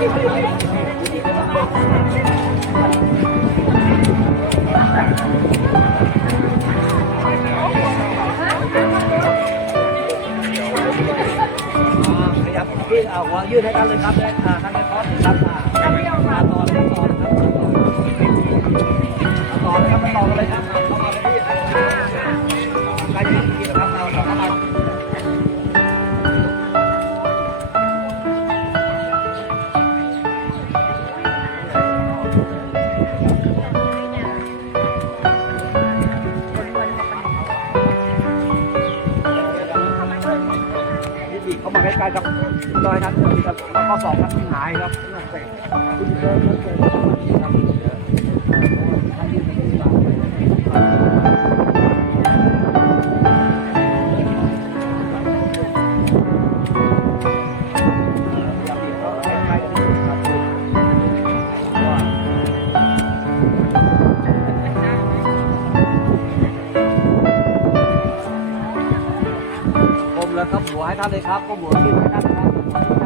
ยับที่เอาหัวยืดให้ท่านเลยครับเลยอ่าท่านเลยครับีกเข้ามาใกล้ๆครับรอยนั้นครับข้อสองครับหายครับผ มแล้วครับหัวให้ท่านเลยครับผมหัวขึ้นให้ท่านนะครับ